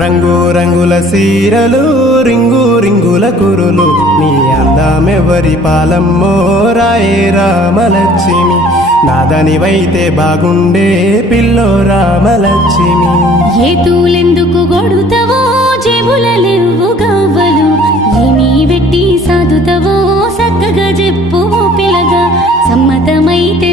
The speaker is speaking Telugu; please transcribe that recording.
రంగు రంగుల సీరలు రింగు రింగుల కురులు నీ అందమెవరి పాలమ్మో రాయే రామలక్ష్మి నాదనివైతే బాగుండే పిల్లో రామలక్ష్మి ఏ తూలెందుకు గొడుతావో జేబుల లేవు గవ్వలు ఏమీ వెట్టి సాదుతావో సక్కగా చెప్పు పిల్లగా సమ్మతమైతే